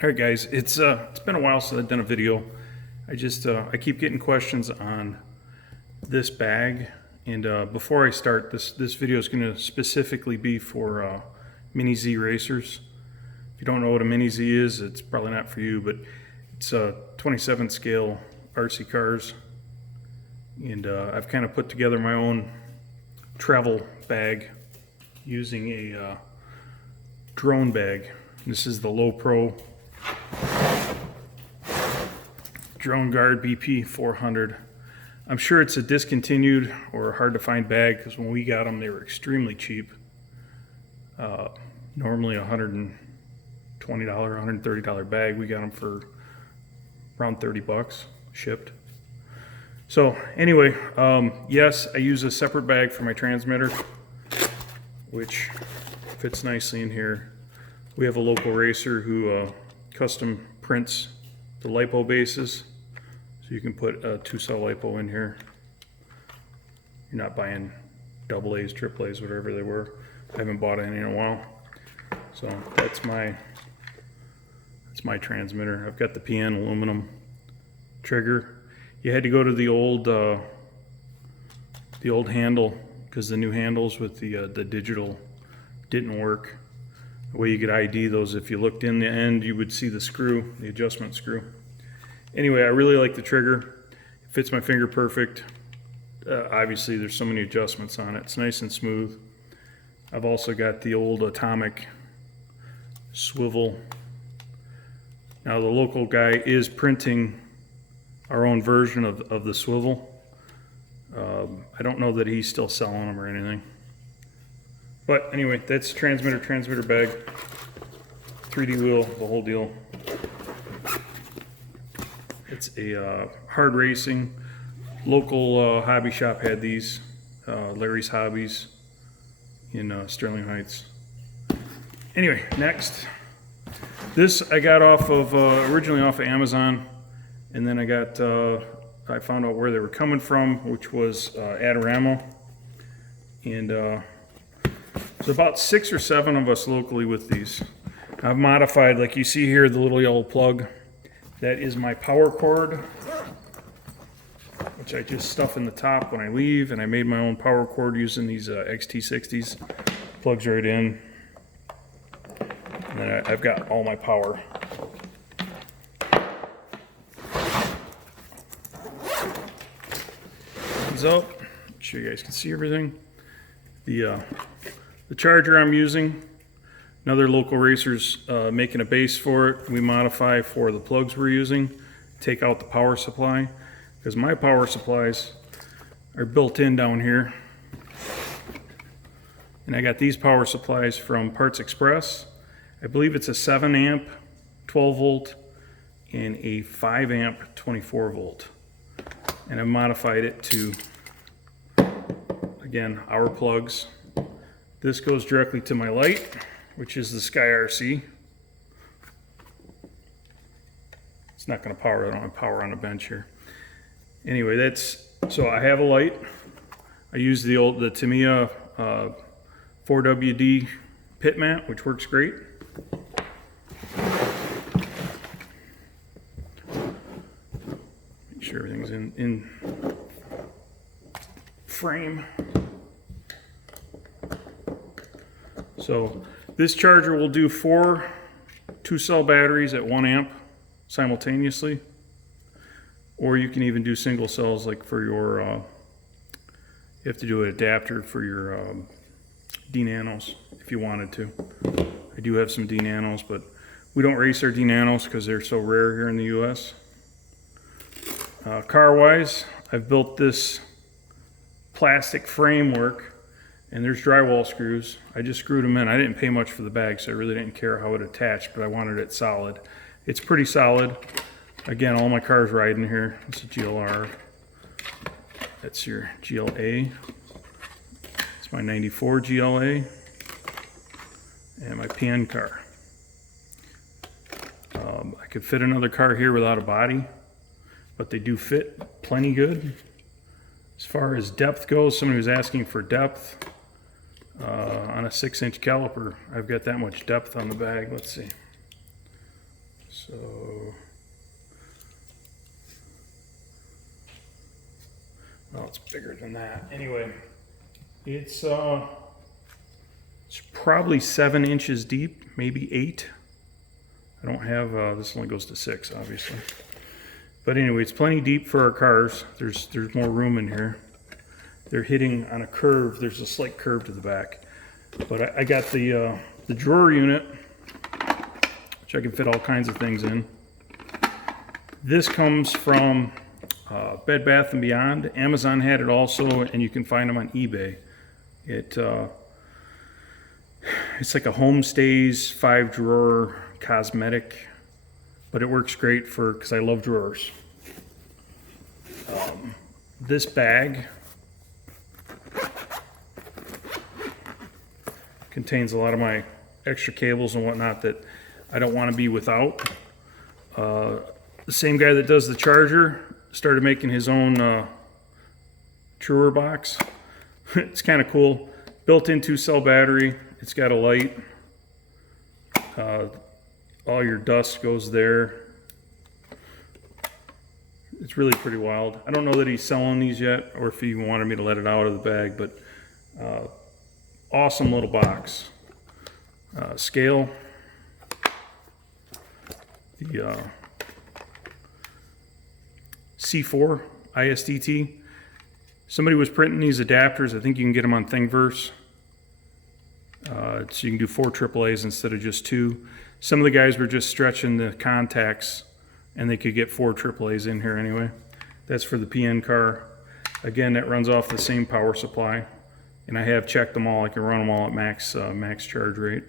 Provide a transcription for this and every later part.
All right, guys, it's been a while since I've done a video. I keep getting questions on this bag, and before I start, this video is going to specifically be for Mini Z racers. If you don't know what a Mini Z is, it's probably not for you, but it's 27 scale RC cars, and I've kind of put together my own travel bag using a drone bag. This is the lowepro Drone Guard bp400. I'm sure it's a discontinued or hard to find bag because when we got them they were extremely cheap. Normally $120, $130 bag. We got them for around 30 bucks shipped. So anyway, yes, I use a separate bag for my transmitter, which fits nicely in here. We have a local racer who custom prints the LiPo bases, so you can put a 2-cell LiPo in here. You're not buying AA's, AAA's, whatever they were. I haven't bought any in a while. So that's my transmitter. I've got the PN aluminum trigger. You had to go to the old handle because the new handles with the digital didn't work. The way you could ID those, if you looked in the end, you would see the screw, the adjustment screw. Anyway, I really like the trigger. It fits my finger perfect. Obviously, there's so many adjustments on it. It's nice and smooth. I've also got the old atomic swivel. Now, the local guy is printing our own version of the swivel. I don't know that he's still selling them or anything. But anyway, that's transmitter bag, 3D wheel, the whole deal. It's a hard racing. Local hobby shop had these, Larry's Hobbies in Sterling Heights. Anyway, next. This I got off of, originally off of Amazon, and then I found out where they were coming from, which was Adorama. And there's about 6 or 7 of us locally with these. I've modified, like you see here, the little yellow plug. That is my power cord, which I just stuff in the top when I leave, and I made my own power cord using these XT60s. Plugs right in. And then I've got all my power. Hands up, make sure you guys can see everything. The charger I'm using, another local racer's making a base for it. We modify for the plugs we're using, take out the power supply, because my power supplies are built in down here. And I got these power supplies from Parts Express. I believe it's a 7 amp 12 volt and a 5 amp 24 volt. And I've modified it to, again, our plugs. This goes directly to my light, which is the Sky RC. It's not going to power. I don't have power on the bench here. Anyway, so I have a light. I use the Tamiya 4WD pit mat, which works great. Make sure everything's in frame. So this charger will do 4 2-cell batteries at 1 amp simultaneously, or you can even do single cells, like for your, you have to do an adapter for your D-nanos if you wanted to. I do have some D-nanos, but we don't race our D-nanos because they're so rare here in the US. Car-wise, I've built this plastic framework. And there's drywall screws. I just screwed them in. I didn't pay much for the bag, so I really didn't care how it attached, but I wanted it solid. It's pretty solid. Again, all my cars ride in here. It's a GLR. That's your GLA. It's my 94 GLA. And my PN car. I could fit another car here without a body, but they do fit plenty good. As far as depth goes, somebody was asking for depth. On a 6-inch caliper, I've got that much depth on the bag. Let's see. So well, it's bigger than that. Anyway, it's probably 7 inches deep, maybe 8. I don't have, this only goes to 6, obviously. But anyway, it's plenty deep for our cars. There's more room in here. They're hitting on a curve. There's a slight curve to the back. But I got the drawer unit, which I can fit all kinds of things in. This comes from Bed Bath & Beyond. Amazon had it also, and you can find them on eBay. It's like a Homestays 5-drawer cosmetic, but it works great because I love drawers. This bag contains a lot of my extra cables and whatnot that I don't want to be without. The same guy that does the charger started making his own Truer box. It's kind of cool. Built-in 2-cell battery. It's got a light. All your dust goes there. It's really pretty wild. I don't know that he's selling these yet, or if he wanted me to let it out of the bag, but awesome little box. Scale. The C4 ISDT. Somebody was printing these adapters. I think you can get them on Thingiverse. So you can do 4 AAAs instead of just 2. Some of the guys were just stretching the contacts, and they could get 4 AAAs in here anyway. That's for the PN car. Again, that runs off the same power supply, and I have checked them all. I can run them all at max charge rate.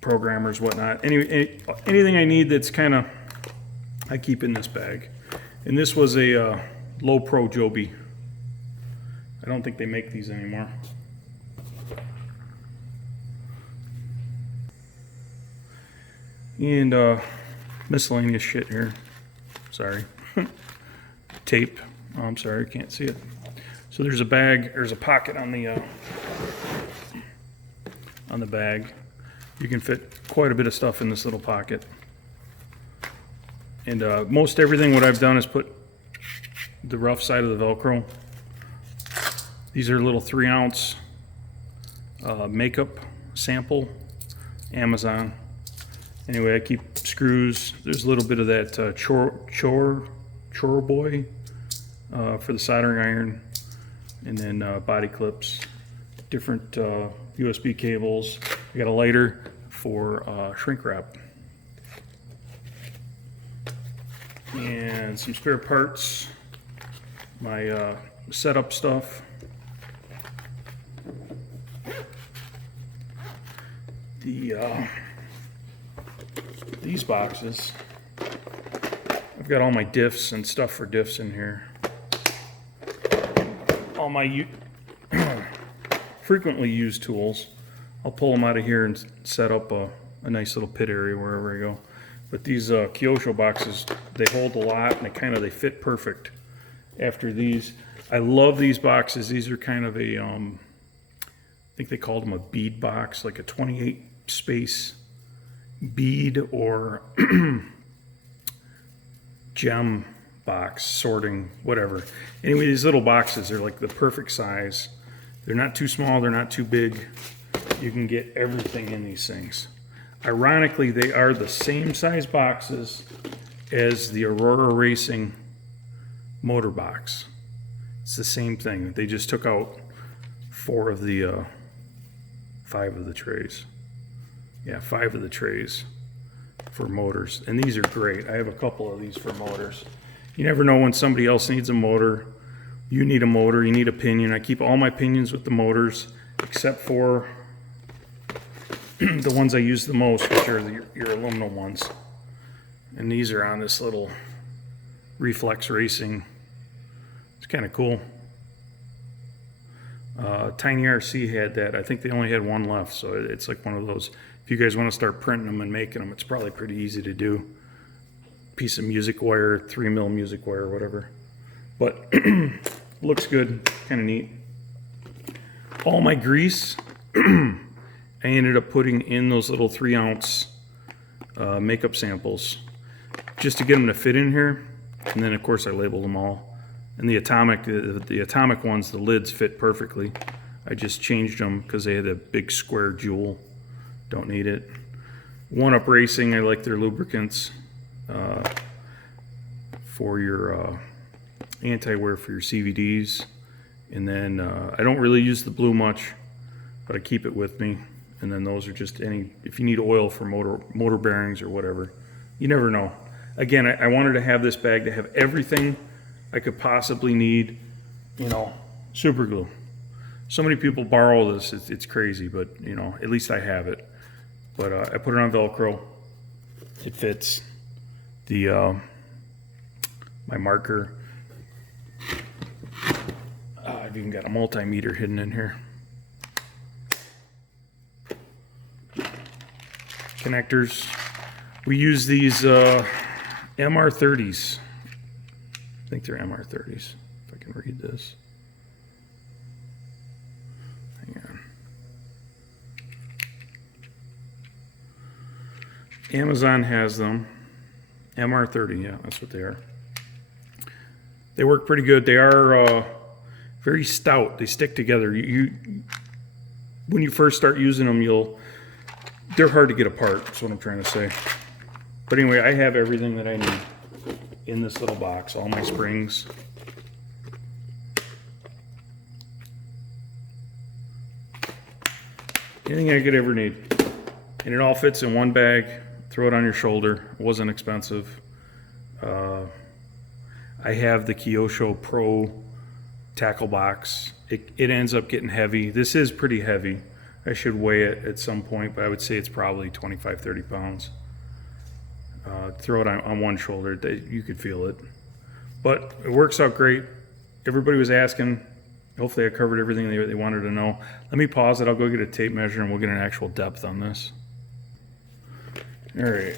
Programmers, whatnot. Anyway, anything I need that's kind of, I keep in this bag. And this was a lowepro Joby. I don't think they make these anymore. And miscellaneous shit here. Sorry. Tape. Oh, I'm sorry, I can't see it. So there's a bag, there's a pocket on the bag. You can fit quite a bit of stuff in this little pocket. And most everything what I've done is put the rough side of the Velcro. These are little 3-ounce makeup sample, Amazon. Anyway, I keep screws. There's a little bit of that chore boy for the soldering iron, and then body clips, different USB cables. I got a lighter for shrink wrap, and some spare parts. My setup stuff. These boxes, I've got all my diffs and stuff for diffs in here. All my frequently used tools. I'll pull them out of here and set up a nice little pit area wherever I go. But these Kyosho boxes, they hold a lot, and they fit perfect. After these, I love these boxes. These are kind of a, I think they called them a bead box, like a 28 space bead or gem box, sorting, whatever. Anyway, these little boxes are like the perfect size. They're not too small, they're not too big. You can get everything in these things. Ironically, they are the same size boxes as the Aurora Racing motor box. It's the same thing. They just took out 4 of the 5 of the trays. Yeah, 5 of the trays for motors. And these are great. I have a couple of these for motors. You never know when somebody else needs a motor. You need a motor, you need a pinion. I keep all my pinions with the motors, except for the ones I use the most, which are your aluminum ones. And these are on this little Reflex Racing. It's kind of cool. Tiny RC had that. I think they only had 1 left, so it's like one of those. If you guys want to start printing them and making them, it's probably pretty easy to do. Piece of music wire, 3mm music wire, whatever. But looks good, kind of neat. All my grease, I ended up putting in those little 3-ounce makeup samples just to get them to fit in here. And then of course I labeled them all. And the atomic ones, the lids fit perfectly. I just changed them because they had a big square jewel. Don't need it. One Up Racing, I like their lubricants for your anti-wear for your CVDs. And then I don't really use the blue much, but I keep it with me. And then those are just if you need oil for motor bearings or whatever. You never know. Again, I wanted to have this bag to have everything I could possibly need, you know, super glue. So many people borrow this, it's crazy, but you know, at least I have it. But I put it on Velcro. It fits. My marker. I've even got a multimeter hidden in here. Connectors. We use these MR30s. I think they're MR30s, if I can read this. Hang on. Amazon has them. MR30, yeah, that's what they are. They work pretty good. They are very stout. They stick together. When you first start using them, they're hard to get apart. That's what I'm trying to say. But anyway, I have everything that I need in this little box. All my springs. Anything I could ever need. And it all fits in one bag. Throw it on your shoulder. It wasn't expensive. I have the Kyosho Pro tackle box. It ends up getting heavy. This is pretty heavy. I should weigh it at some point, but I would say it's probably 25, 30 pounds. Throw it on one shoulder. You could feel it. But it works out great. Everybody was asking. Hopefully I covered everything they wanted to know. Let me pause it. I'll go get a tape measure and we'll get an actual depth on this. All right.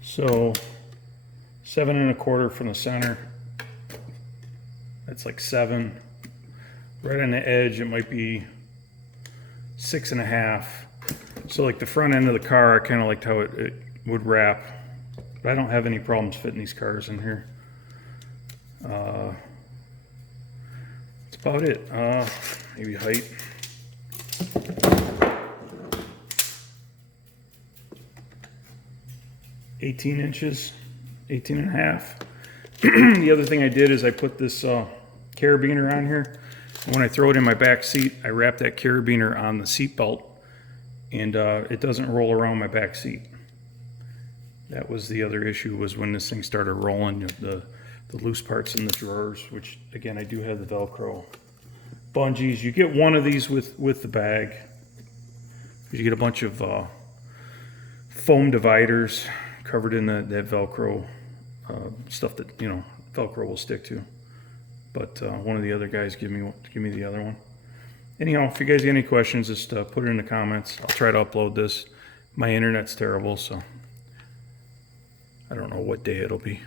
So 7 1/4 from the center. That's like 7. Right on the edge, it might be 6 1/2. So like the front end of the car, I kind of liked how it would wrap. But I don't have any problems fitting these cars in here. That's about it. Maybe height. $18 inches, 18 1/2. The other thing I did is I put this carabiner on here. And when I throw it in my back seat, I wrap that carabiner on the seat belt, and it doesn't roll around my back seat. That was the other issue, was when this thing started rolling, the loose parts in the drawers, which again, I do have the Velcro bungees. You get one of these with the bag. You get a bunch of foam dividers covered in that Velcro stuff that, you know, Velcro will stick to. But one of the other guys give me the other one. Anyhow, if you guys get any questions, just put it in the comments. I'll try to upload this. My internet's terrible, so I don't know what day it'll be.